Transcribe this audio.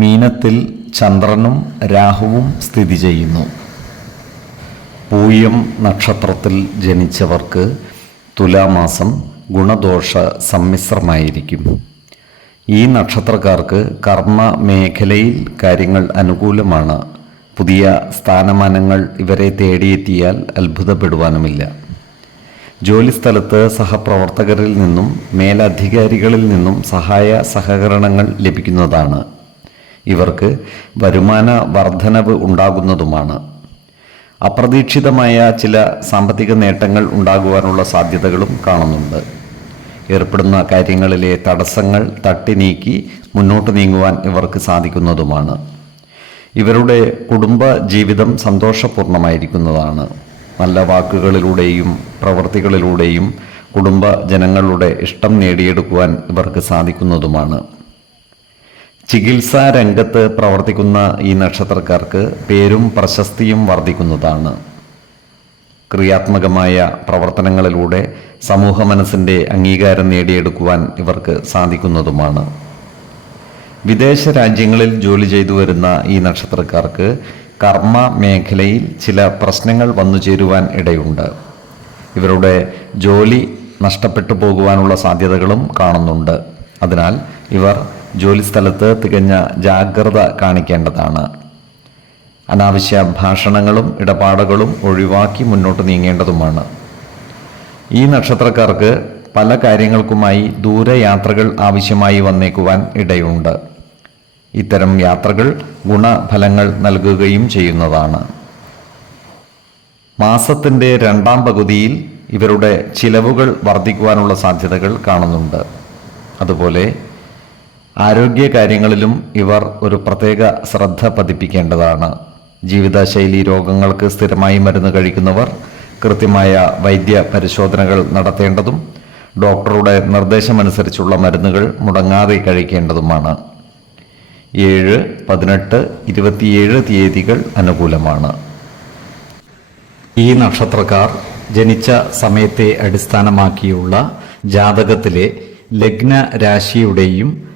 മീനത്തിൽ ചന്ദ്രനും രാഹുവും സ്ഥിതി ചെയ്യുന്നു. പൂയം നക്ഷത്രത്തിൽ ജനിച്ചവർക്ക് തുലാമാസം ഗുണദോഷ സമ്മിശ്രമായിരിക്കും. ഈ നക്ഷത്രക്കാർക്ക് കർമ്മ മേഖലയിൽ കാര്യങ്ങൾ അനുകൂലമാണ്. പുതിയ സ്ഥാനമാനങ്ങൾ ഇവരെ തേടിയെത്തിയാൽ അത്ഭുതപ്പെടുവാനുമില്ല. ജോലിസ്ഥലത്ത് സഹപ്രവർത്തകരിൽ നിന്നും മേലധികാരികളിൽ നിന്നും സഹായ സഹകരണങ്ങൾ ലഭിക്കുന്നതാണ്. ഇവർക്ക് വരുമാന വർധനവ് ഉണ്ടാകുന്നതുമാണ്. അപ്രതീക്ഷിതമായ ചില സാമ്പത്തിക നേട്ടങ്ങൾ ഉണ്ടാകുവാനുള്ള സാധ്യതകളും കാണുന്നുണ്ട്. ഏർപ്പെടുന്ന കാര്യങ്ങളിലെ തടസ്സങ്ങൾ തട്ടി നീക്കി മുന്നോട്ട് നീങ്ങുവാൻ ഇവർക്ക് സാധിക്കുന്നതുമാണ്. ഇവരുടെ കുടുംബ ജീവിതം സന്തോഷപൂർണമായിരിക്കുന്നതാണ് നല്ല വാക്കുകളിലൂടെയും പ്രവൃത്തികളിലൂടെയും കുടുംബ ജനങ്ങളുടെ ഇഷ്ടം നേടിയെടുക്കുവാൻ ഇവർക്ക് സാധിക്കുന്നതുമാണ്. ചികിത്സാ രംഗത്ത് പ്രവർത്തിക്കുന്ന ഈ നക്ഷത്രക്കാർക്ക് പേരും പ്രശസ്തിയും വർദ്ധിക്കുന്നതാണ്. ക്രിയാത്മകമായ പ്രവർത്തനങ്ങളിലൂടെ സമൂഹ മനസ്സിന്റെ അംഗീകാരം നേടിയെടുക്കുവാൻ ഇവർക്ക് സാധിക്കുന്നതുമാണ്. വിദേശ രാജ്യങ്ങളിൽ ജോലി ചെയ്തു വരുന്ന ഈ നക്ഷത്രക്കാർക്ക് കർമ്മ മേഖലയിൽ ചില പ്രശ്നങ്ങൾ വന്നു ചേരുവാൻ ഇടയുണ്ട്. ഇവരുടെ ജോലി നഷ്ടപ്പെട്ടു പോകുവാനുള്ള സാധ്യതകളും കാണുന്നുണ്ട്. അതിനാൽ ഇവർ ജോലിസ്ഥലത്ത് തികഞ്ഞ ജാഗ്രത കാണിക്കേണ്ടതാണ്. അനാവശ്യ ഭാഷണങ്ങളും ഇടപാടുകളും ഒഴിവാക്കി മുന്നോട്ട് നീങ്ങേണ്ടതുമാണ്. ഈ നക്ഷത്രക്കാർക്ക് പല കാര്യങ്ങൾക്കുമായി ദൂരയാത്രകൾ ആവശ്യമായി വന്നേക്കുവാൻ ഇടയുണ്ട്. ഇത്തരം യാത്രകൾ ഗുണഫലങ്ങൾ നൽകുകയും ചെയ്യുന്നതാണ്. മാസത്തിന്റെ രണ്ടാം പകുതിയിൽ ഇവരുടെ ചിലവുകൾ വർദ്ധിക്കുവാനുള്ള സാധ്യതകൾ കാണുന്നുണ്ട്. അതുപോലെ ആരോഗ്യ കാര്യങ്ങളിലും ഇവർ ഒരു പ്രത്യേക ശ്രദ്ധ പതിപ്പിക്കേണ്ടതാണ്. ജീവിതശൈലി രോഗങ്ങൾക്ക് സ്ഥിരമായി മരുന്ന് കഴിക്കുന്നവർ കൃത്യമായ വൈദ്യ പരിശോധനകൾ നടത്തേണ്ടതും ഡോക്ടറുടെ നിർദ്ദേശമനുസരിച്ചുള്ള മരുന്നുകൾ മുടങ്ങാതെ കഴിക്കേണ്ടതുമാണ്. ഏഴ് പതിനെട്ട് ഇരുപത്തിയേഴ് തീയതികൾ അനുകൂലമാണ്. ഈ നക്ഷത്രക്കാർ ജനിച്ച സമയത്തെ അടിസ്ഥാനമാക്കിയുള്ള ജാതകത്തിലെ ലഗ്ന രാശിയുടെയും